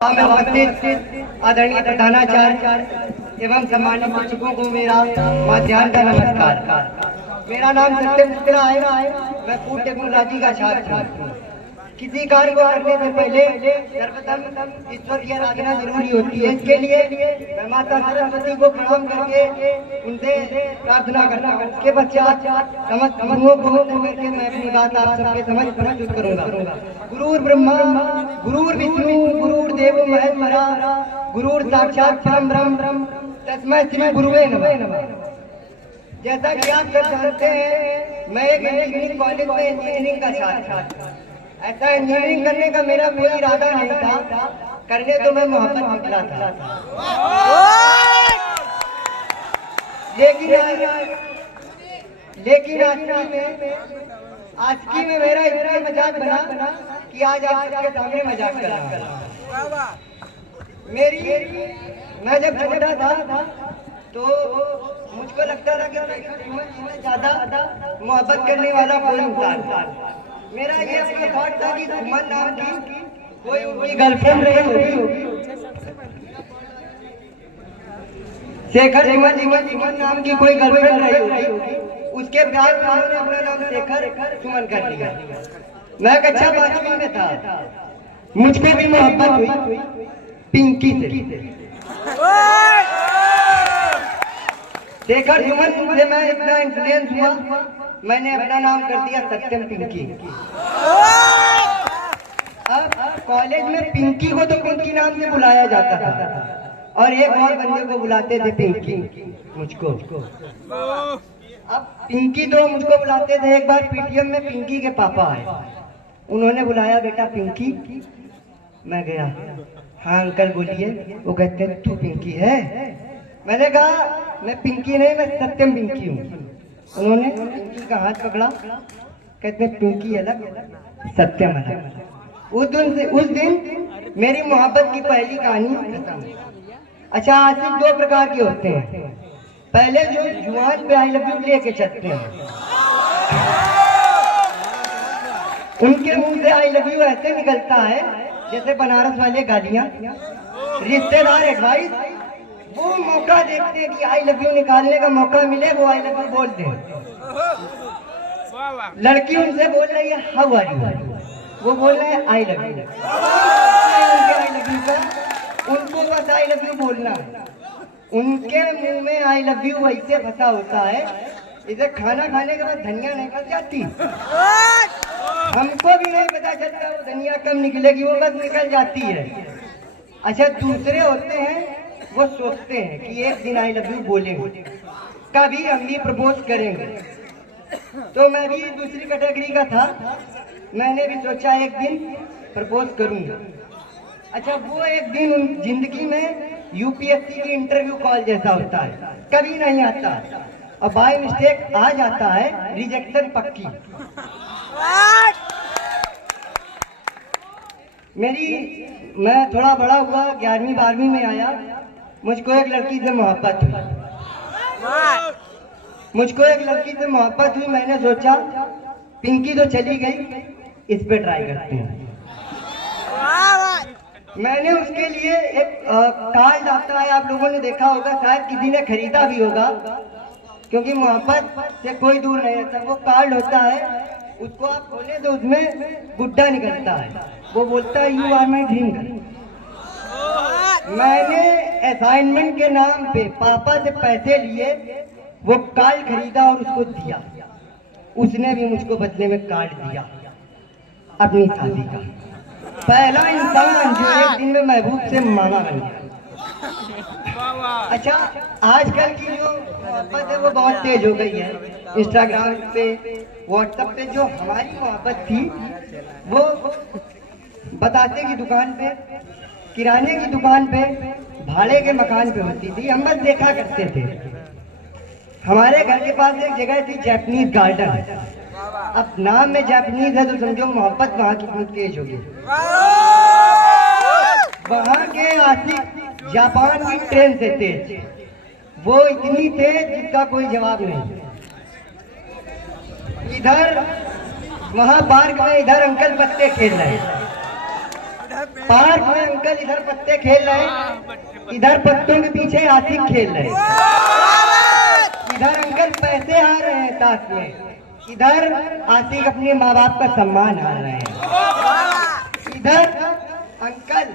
में उपस्थित आदरणीय प्रधानाचार्य एवं सम्मानित शिक्षकों को मेरा माध्याह्न का नमस्कार। मेरा नाम सत्यम शुक्ला है। मैं फूड टेक्नोलॉजी का छात्र हूँ। किसी कार्य को करने से पहले सर्वप्रथम ईश्वर की आराधना जरूरी होती है। इसके लिए मैं माता सरस्वती को प्रणाम करके उनसे प्रार्थना करता हूँ। उसके पश्चात समस्त गुरुओं को करके मैं अपनी बात आप सबके समझ प्रस्तुत करूँगा। गुरुर् ब्रह्मा गुरुर् विष्णु गुरुर्देव महेश्वरा गुरुर् साक्षात परम ब्रह्म तस्मै श्री गुरुवे नमः। जैसा कि आप सब जानते हैं, मैं एक इंजीनियरिंग कॉलेज में इंजीनियरिंग का छात्र था। ऐसा इंजीनियरिंग करने का मेरा कोई इरादा नहीं था, करने तो मैं मोहब्बत निकला था। लेकिन आजकी में मेरा इतना मजाक बना कि आज आप सबके सामने मजाक कर रहा हूँ। मैं जब छोटा था तो मुझको लगता था कि ज्यादा मोहब्बत करने वाला कोई इंसान था। मेरा ये अपना थॉट था कि सुमन नाम की कोई गर्लफ्रेंड रही होगी। शेखर सुमन नाम की कोई गर्लफ्रेंड रही होगी। उसके प्यार में उन्होंने अपना नाम शेखर सुमन कर दिया। मैं कक्षा 5वीं में था। मुझको भी मोहब्बत हुई पिंकी से। शेखर सुमन से मैं इतना इन्फ्लुएंस हुआ, मैंने अपना नाम कर दिया सत्यम पिंकी। अब कॉलेज में पिंकी को तो पिंकी नाम से बुलाया जाता था और एक और बंदे को बुलाते थे पिंकी मुझको। अब पिंकी तो मुझको बुलाते थे। एक बार पीटीएम में पिंकी के पापा आए, उन्होंने बुलाया, बेटा पिंकी। मैं गया, हाँ अंकल बोलिए। वो कहते हैं तू पिंकी है? मैंने कहा मैं पिंकी नहीं, मैं सत्यम पिंकी हूँ। उन्होंने पिंकी का हाथ पकड़ा, कहते हैं पिंकी अलग सत्यम अलग। उस दिन मेरी मोहब्बत की पहली कहानी खत्म। अच्छा, आशिक दो प्रकार के होते हैं। पहले जो जुबान पे आई लव यू लेके चलते हैं, उनके मुंह से आई लव यू ऐसे निकलता है जैसे बनारस वाले गालियां। रिश्तेदार एडवाइस, वो मौका देखते हैं कि आई लव यू निकालने का मौका मिले, वो आई लव यू बोल दें। लड़की उनसे बोल रही है हाउ आर यू, वो बोल रहे हैं I love you. I love you का उनको बस आई लव यू बोलना है। उनके मुंह में आई लव यू वैसे फंसा होता है इसे खाना खाने के बाद धनिया निकल जाती। हमको भी नहीं पता चलता वो धनिया कब निकलेगी, वो बस निकल जाती है। अच्छा, दूसरे होते हैं, वो सोचते हैं कि एक दिन आई लव यू बोलेंगे, कभी हम भी प्रपोज करेंगे। तो मैं भी दूसरी कैटेगरी का था। मैंने भी सोचा एक दिन प्रपोज करूंगा। अच्छा, वो एक दिन जिंदगी में यूपीएससी की इंटरव्यू कॉल जैसा होता है, कभी नहीं आता और बाय मिस्टेक आ जाता है, रिजेक्शन पक्की। मैं थोड़ा बड़ा हुआ, 11वीं 12वीं में आया, मुझको एक लड़की से मोहब्बत हुई। मैंने सोचा पिंकी तो चली गई, इस पे ट्राई करते हैं। मैंने उसके लिए एक कार्ड आता है, आप लोगों ने देखा होगा, शायद किसी ने खरीदा भी होगा, क्योंकि मोहब्बत से कोई दूर नहीं रहता। वो कार्ड होता है, उसको आप खोले तो उसमें गुड्डा निकलता है। वो बोलता है you are my dream girl. मैंने असाइनमेंट के नाम पे पापा से पैसे लिए, वो कार्ड खरीदा और उसको दिया। उसने भी मुझको बदले में कार्ड दिया अपनी शादी का। पहला इंसान जो एक दिन में महबूब से मांगा बन गया। अच्छा, आजकल की जो मोहब्बत है वो बहुत तेज हो गई है। इंस्टाग्राम पे, व्हाट्सएप पे जो हमारी मोहब्बत थी वो बताते की दुकान पे, किराने की दुकान पे, भाड़े के मकान पे होती थी। हम बस देखा करते थे। हमारे घर के पास एक जगह थी जापानीज गार्डन। अब नाम में जापानीज है तो समझो मोहब्बत वहाँ कितनी तेज होगी। वहाँ के आशिक जापान की ट्रेन से तेज, वो इतनी तेज जिसका कोई जवाब नहीं। इधर वहाँ पार्क में इधर अंकल पत्ते खेल रहे हैं, पार्क में अंकल इधर पत्ते खेल रहे हैं, इधर पत्तों के पीछे आशिक खेल रहे हैं। इधर अंकल पैसे हार रहे हैं ताश में, इधर आशिक अपने माँ बाप का सम्मान हार रहे हैं। इधर अंकल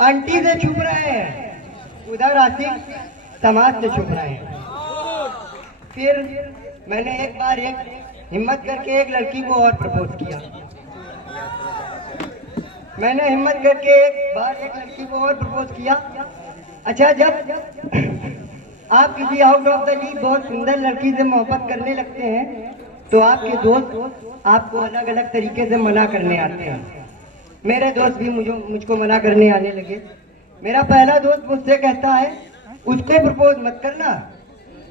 आंटी से छुप रहे हैं, उधर आशिक समाज से छुप रहे हैं। फिर मैंने एक बार हिम्मत करके एक लड़की को और प्रपोज किया। मैंने हिम्मत करके एक बार एक लड़की को और प्रपोज किया। अच्छा, जब आप किसी आउट ऑफ द लीग बहुत सुंदर लड़की से मोहब्बत करने लगते हैं तो आपके दोस्त आपको अलग अलग तरीके से मना करने आते हैं। मेरे दोस्त भी मुझको मना करने आने लगे। मेरा पहला दोस्त मुझसे कहता है उसको प्रपोज मत करना,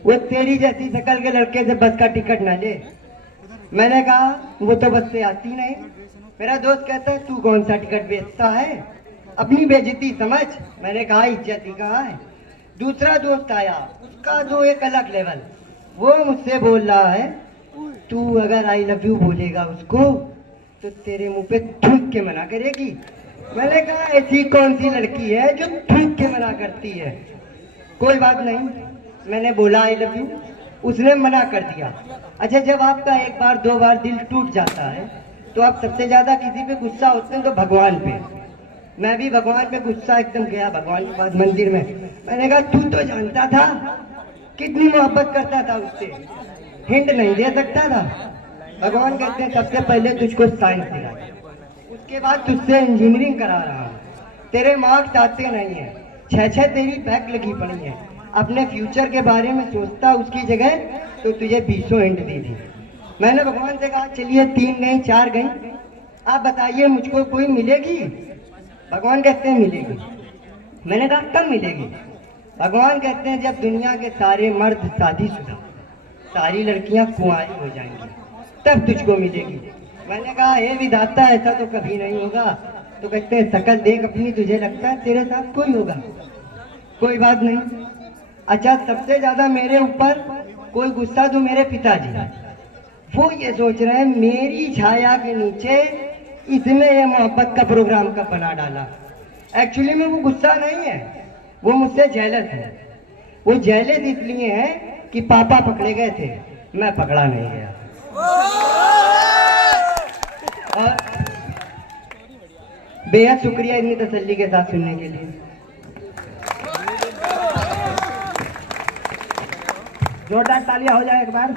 वो तेरी जैसी शक्ल के लड़के से बस का टिकट ना ले। मैंने कहा वो तो बस से आती नहीं। मेरा दोस्त कहता है तू कौन सा टिकट बेचता है, अपनी बेइज्जती समझ। मैंने कहा इज्जत ही कहाँ है। दूसरा दोस्त आया, उसका जो एक अलग लेवल, वो मुझसे बोल रहा है तू अगर आई लव यू बोलेगा उसको तो तेरे मुंह पे थूक के मना करेगी। मैंने कहा ऐसी कौन सी लड़की है जो थूक के मना करती है। कोई बात नहीं, मैंने बोला आई लव यू, उसने मना कर दिया। अच्छा, जब आपका एक बार दो बार दिल टूट जाता है तो आप सबसे ज्यादा किसी पे गुस्सा होते हैं तो भगवान पे। मैं भी भगवान पे गुस्सा एकदम गया भगवान के पास मंदिर में। मैंने कहा तू तो जानता था कितनी मोहब्बत करता था उससे, हिंट नहीं दे सकता था। भगवान कहते हैं सबसे पहले तुझको साइंस दिला, उसके बाद तुझसे इंजीनियरिंग करा रहा हूँ। तेरे मार्क्स आते नहीं है, 6 तेरी बैक लगी पड़ी है। अपने फ्यूचर के बारे में सोचता उसकी जगह तो तुझे 20 हिंट दी थी। मैंने भगवान से कहा चलिए 3 गई 4 गई, आप बताइए मुझको कोई मिलेगी। भगवान कहते हैं मिलेगी। मैंने कहा कब मिलेगी। भगवान कहते हैं जब दुनिया के सारे मर्द शादीशुदा, सारी लड़कियां कुंवारी हो जाएंगी तब तुझको मिलेगी। मैंने कहा हे विधाता ऐसा तो कभी नहीं होगा। तो कहते हैं शकल देख अपनी, तुझे लगता है तेरे साथ कोई होगा। कोई बात नहीं। अच्छा, सबसे ज्यादा मेरे ऊपर कोई गुस्सा तो मेरे पिताजी, वो ये सोच रहे हैं मेरी छाया के नीचे इसने ये मोहब्बत का प्रोग्राम कब बना डाला। एक्चुअली में वो गुस्सा नहीं है, वो मुझसे जेलस है। वो जेलस इसलिए है कि पापा पकड़े गए थे, मैं पकड़ा नहीं गया। और बेहद शुक्रिया इतनी तसल्ली के साथ सुनने के लिए। जोरदार तालियां हो जाए एक बार।